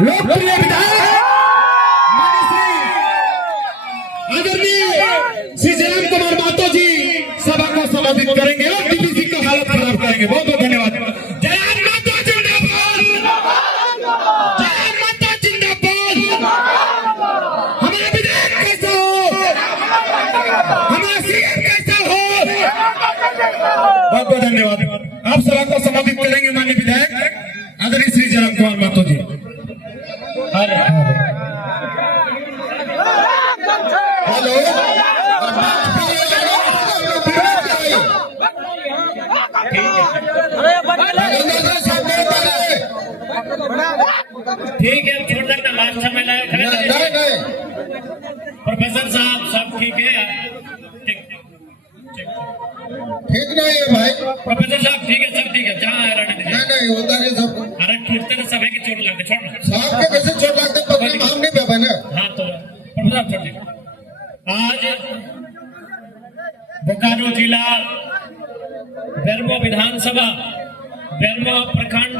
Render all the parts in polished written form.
लोकप्रिय विधायक आदरणीय श्री जयराम कुमार महतो जी सभा को संबोधित करेंगे और डीवीसी की हालत खराब करेंगे। बहुत बहुत धन्यवाद। जयराम महतो जिंदाबाद, जयराम महतो जिंदाबाद। हमारा विधायक कैसा हो, हमारा सीएम कैसा हो। बहुत बहुत धन्यवाद। आप सभा को संबोधित करेंगे माननीय विधायक आदरणीय श्री जयराम कुमार महतो जी। हेलो, ठीक है, छोड़ सकता लास्ट समय प्रोफेसर साहब सब ठीक है। ठीक नहीं है भाई, प्रोफेसर साहब ठीक है, सब ठीक है। जहाँ नहीं होता नहीं सब। अरे टूटते ना सब है कि चोट लगते, छोड़ साहब के कैसे चोट लगते पता नहीं, हम नहीं बेबन है। हाँ तो प्रोफेसर साहब छोड़ दीजिए। आज बोकारो जिला बेरमो विधानसभा बेरमो प्रखंड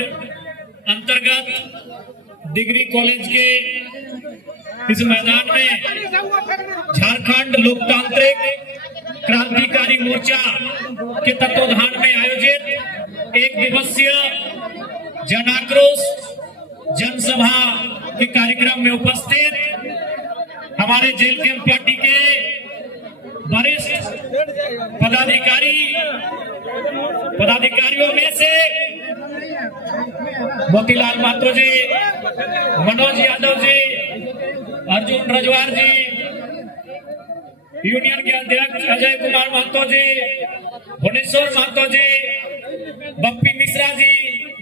अंतर्गत डिग्री कॉलेज के इस मैदान में झारखंड लोकतांत्रिक क्रांतिकारी मोर्चा के तत्वाधान में आयोजित एक दिवसीय जनाक्रोश जनसभा के कार्यक्रम में उपस्थित हमारे जेल कैंप पार्टी के वरिष्ठ पदाधिकारियों में से मोतीलाल महतो जी, मनोज यादव जी, अर्जुन रजवार जी, यूनियन के अध्यक्ष अजय कुमार महतो जी, भुवनेश्वर महतो जी, बप्पी मिश्रा जी,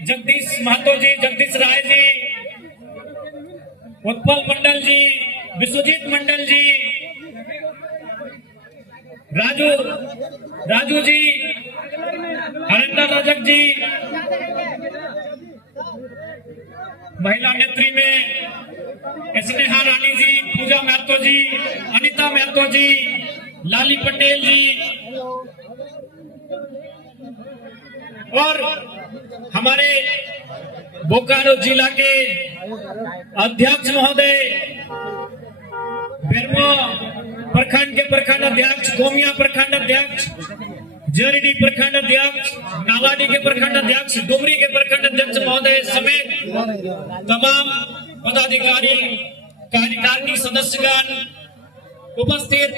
जगदीश महतो जी, जगदीश राय जी, उत्पल मंडल जी, विश्वजीत मंडल जी, राजू जी, हरिंदर रजक जी, महिला नेत्री में स्नेहा रानी जी, पूजा महतो जी, अनिता महतो जी, लाली पटेल जी और हमारे बोकारो जिला के अध्यक्ष महोदय, बेरमो प्रखंड के प्रखंड अध्यक्ष, गोमिया प्रखंड अध्यक्ष, जरीडी प्रखंड अध्यक्ष, नालाडी के प्रखंड अध्यक्ष, डुमरी के प्रखंड अध्यक्ष महोदय समेत तमाम पदाधिकारी, कार्यकारिणी सदस्यगण, उपस्थित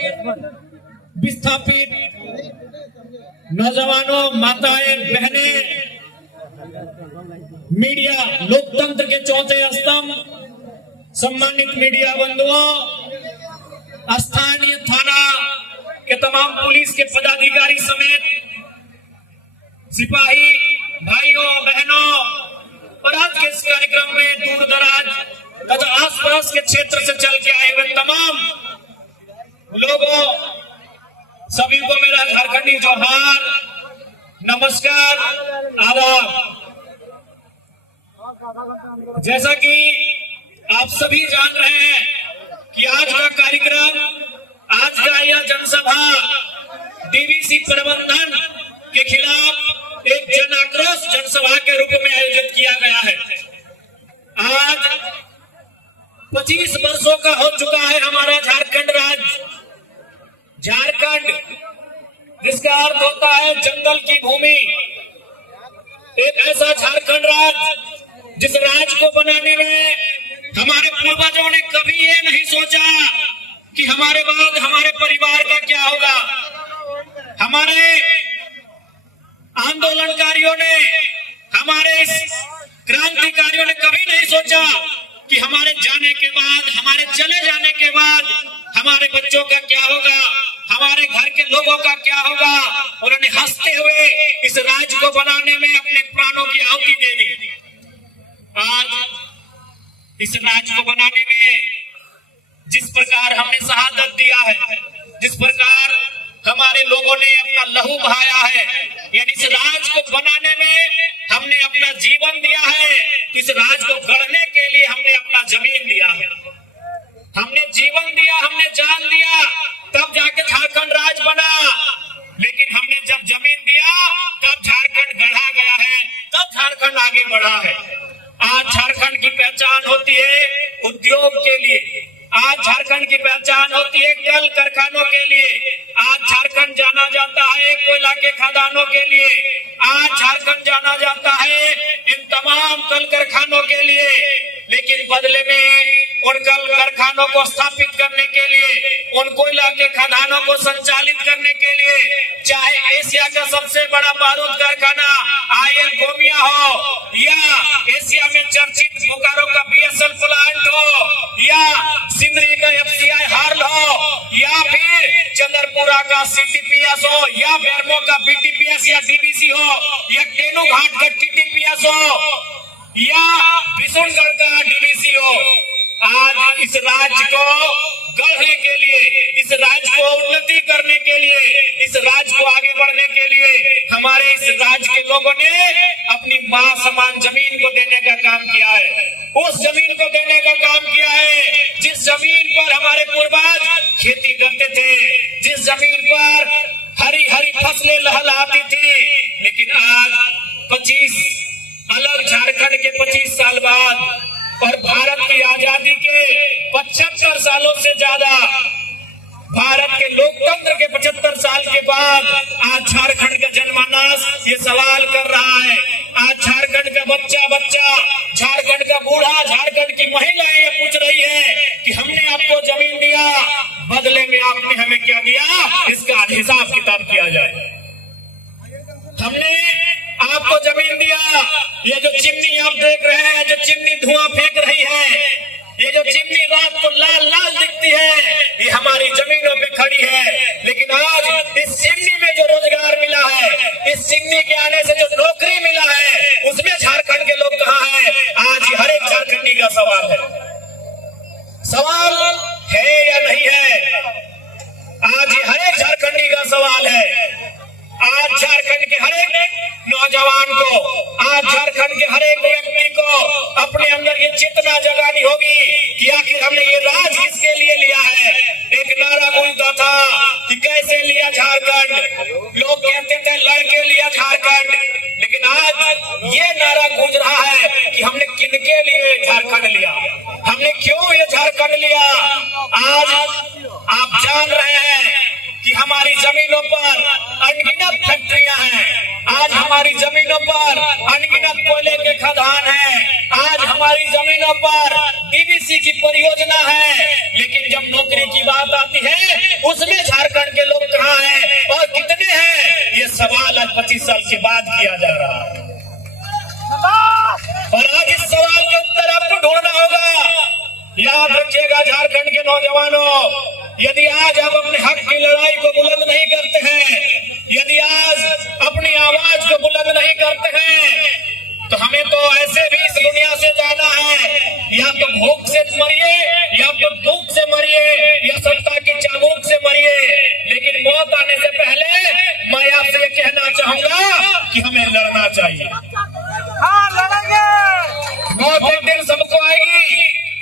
विस्थापित नौजवानों, माताएं, बहनें, मीडिया, लोकतंत्र के चौथे स्तंभ, सम्मानित मीडिया बंधुओं, स्थानीय थाना के तमाम पुलिस के पदाधिकारी समेत सिपाही भाइयों बहनों और आज के इस कार्यक्रम में दूर दराज तथा आसपास के क्षेत्र से चल के आए हुए तमाम लोगों, सभी को मेरा झारखंडी जोहार, नमस्कार, आदाब। जैसा कि आप सभी जान रहे हैं कि आज का कार्यक्रम, आज का यह जनसभा डीवीसी प्रबंधन के खिलाफ एक जन आक्रोश जनसभा के रूप में आयोजित किया गया है। आज 25 वर्षों का हो चुका है हमारा झारखंड राज्य। झारखंड जिसका अर्थ होता है जंगल की भूमि, एक ऐसा झारखंड राज्य जिस राज्य को बनाने में हमारे पूर्वजों ने कभी ये नहीं सोचा कि हमारे बाद हमारे परिवार का क्या होगा। हमारे आंदोलनकारियों ने, हमारे क्रांतिकारियों ने कभी नहीं सोचा कि हमारे जाने के बाद, हमारे चले जाने के बाद हमारे बच्चों का क्या होगा, हमारे घर के लोगों का क्या होगा। उन्होंने हंसते हुए इस राज्य को बनाने में अपने प्राणों की आहुति दे दी। आज इस राज्य को बनाने में जिस प्रकार हमने शहादत दिया है, जिस प्रकार हमारे लोगों ने अपना लहू बहाया है, यानी इस राज्य को बनाने में हमने अपना जीवन दिया है, इस राज्य को गढ़ने के लिए हमने अपना जमीन दिया है, हमने जीवन दिया, हमने जान दिया, तब जाके झारखंड राज्य बना। लेकिन हमने जब जमीन दिया तब झारखंड गढ़ा गया है, तब झारखंड आगे बढ़ा है। आज झारखंड की पहचान हो होती है उद्योग के लिए, आज झारखंड की पहचान होती है कल कारखानों के लिए, आज झारखंड जाना जाता है कोयला के खदानों के लिए, आज झारखंड जाना जाता है इन तमाम कल कारखानों के लिए। लेकिन बदले में उन कल कारखानों को स्थापित करने के लिए, उन कोयला के खदानों को संचालित करने के लिए, चाहे एशिया का सबसे बड़ा बारूद कारखाना आईएल गोमिया हो, या एशिया में चर्चित बोकारो का बीएसएल प्लांट हो, या सिंदरी का एफसीआई हार्ल हो, या फिर चंद्रपुरा का सीटीपीएस हो, या बेरमो का बीटीपीएस या डीबीसी हो, या टेनू घाट का टीटीपीएस हो, या विशुनगढ़ का डीबीसी हो। आज इस राज्य को गढ़ने के लिए, इस राज्य को उन्नति करने के लिए, इस राज्य को आगे बढ़ने के लिए हमारे इस राज्य के लोगों ने अपनी मां समान जमीन को देने का काम किया है। उस जमीन को देने का काम किया है जिस जमीन पर हमारे पूर्वज खेती करते थे, जिस जमीन पर हरी हरी फसलें लहलहाती थी। लेकिन आज 25 अलग झारखंड के 25 साल बाद और भारत की आजादी के 75 सालों से ज्यादा, भारत के लोकतंत्र के 75 साल के बाद आज झारखंड का जनमानस ये सवाल कर रहा है। आज झारखंड का बच्चा बच्चा, झारखंड का बूढ़ा, झारखंड की महिलाएं ये पूछ रही है कि हमने आपको जमीन दिया, बदले में आपने हमें क्या दिया, इसका हिसाब किताब किया जाए। हमने आपको जमीन दिया, ये जो चिमनी आप देख रहे हैं, जो चिमनी धुआं फेंक रही है, ये जो चिमनी रात को लाल लाल दिखती है, ये हमारी जमीनों पे खड़ी है। लेकिन आज इस चिमनी में जो रोजगार मिला है, इस चिमनी के आने से जो नौकरी मिला है, उसमें झारखंड के लोग कहाँ हैं? आज हर एक झारखंडी का सवाल है। सवाल है या नहीं है? आज हर एक झारखंडी का सवाल है। आज झारखंड के हर एक नौजवान को, आज झारखंड के हर एक व्यक्ति को अपने अंदर ये चेतना जगानी होगी कि आखिर हमने ये राज किसके लिए लिया है। एक नारा गूंजता था कि कैसे लिया झारखंड, लोग कहते थे लड़के लिया झारखंड, लेकिन आज ये नारा गूंज रहा है कि हमने किनके लिए झारखंड लिया, हमने क्यों ये झारखंड लिया। आज आप जान रहे हैं कि हमारी जमीनों पर अनगिनत फैक्ट्रियां हैं, आज हमारी जमीनों पर अनगिनत कोयले के खदान हैं, आज हमारी जमीनों पर डीबीसी की परियोजना है। लेकिन जब नौकरी की बात आती है, उसमें झारखंड के लोग कहाँ हैं और कितने हैं, ये सवाल आज 25 साल के बाद किया जा रहा है। और आज इस सवाल के उत्तर आपको ढूंढना होगा। याद रखिएगा झारखंड के नौजवानों, यदि आज आप अपने हक की लड़ाई को बुलंद नहीं करते हैं, यदि आज अपनी आवाज को बुलंद नहीं करते हैं, तो हमें तो ऐसे भी इस दुनिया से जाना है। या तो भूख से मरिए, या तो भूख से मरिए, या सत्ता की चाबुक से मरिए, लेकिन मौत आने से पहले मैं आपसे ये कहना चाहूंगा कि हमें लड़ना चाहिए। मौत एक दिन सबको आएगी,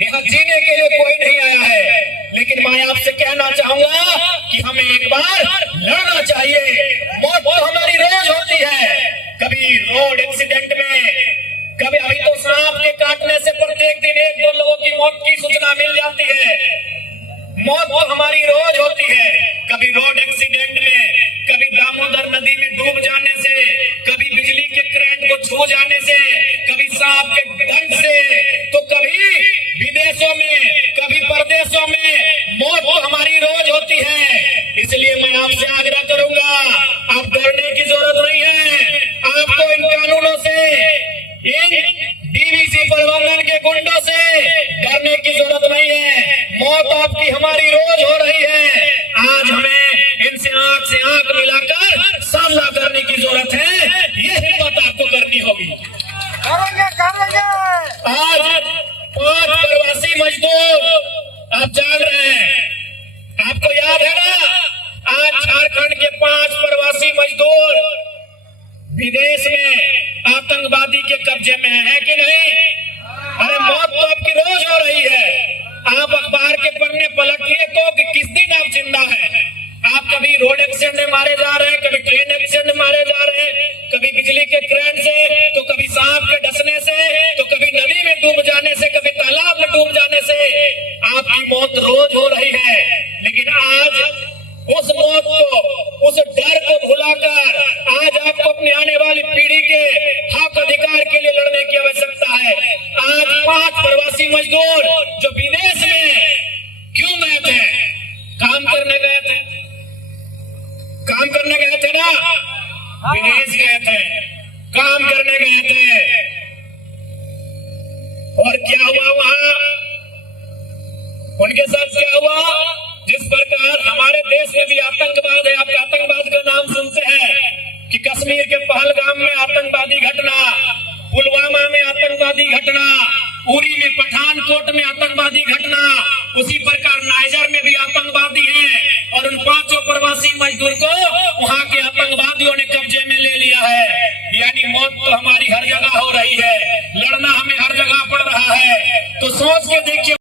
यहाँ जीने के लिए कोई नहीं आया है। लेकिन मैं आपसे कहना चाहूंगा कि हमें एक बार लड़ना चाहिए। मौत तो हमारी रोज होती है, कभी रोड एक्सीडेंट में, कभी अभी तो सांप के काटने से प्रत्येक दिन 1-2 लोगों की मौत की सूचना मिल जाती है। मौत तो हमारी रोज होती है, कभी रोड एक्सीडेंट में, कभी दामोदर नदी में डूब जाने से, कभी बिजली के करंट को छू जाने से, कभी सांप के डंक से, तो कभी विदेशों में, कभी परदेशों में। मौत तो हमारी रोज होती है। इसलिए मैं आपसे आग्रह करूंगा, आप डरने की जरूरत नहीं है। आपको इन कानूनों से, इन डीबीसी प्रबंधन के गुंडों से डरने की जरूरत नहीं है। मौत आपकी हमारी रोज हो रही है। आज हमें इनसे आंख से आंख मिलाकर सामना करने की जरूरत है। ये हिम्मत आपको करनी होगी। आज 5 प्रवासी मजदूर, आप जान रहे हैं, आपको याद है ना, आज झारखंड के 5 प्रवासी मजदूर विदेश में आतंकवादी के कब्जे में है कि नहीं? अरे मौत तो आपकी रोज हो रही है। आप अखबार के पन्ने पलटिए तो कि किस दिन आप जिंदा हैं। आप कभी रोड एक्सीडेंट में मारे जा रहे हैं, कभी ट्रेन एक्सीडेंट में मारे जा रहे हैं, कभी बिजली के करंट से, तो कभी सांप के डसने से, तो कभी नदी में डूब जाने से, कभी तालाब में डूब जाने से आपकी मौत रोज हो रही है। लेकिन आज उस मौत को, उस डर को भुलाकर आज आपको अपने आने वाली पीढ़ी के हक अधिकार के लिए लड़ने की आवश्यकता है। आज 5 प्रवासी मजदूर जो विदेश में क्यों गए थे? काम करने गए थे, काम करने गए थे ना, विदेश गए थे, काम करने गए थे। और क्या हुआ वहां? उनके साथ क्या हुआ? जिस प्रकार हमारे देश में भी आतंकवाद है, आप आतंकवाद का नाम सुनते हैं कि कश्मीर के पहलगाम में आतंकवादी घटना, पुलवामा में आतंकवादी घटना, उरी में, पठानकोट में आतंकवादी घटना, उसी प्रकार नाइजर में भी आतंकवादी हैं। और उन 5 प्रवासी मजदूर को वहां के आतंकवादियों ने कब्जे में ले लिया है। यानी मौत तो हमारी हर जगह हो रही है, लड़ना हमें हर जगह पड़ रहा है। तो सोच के देखिए।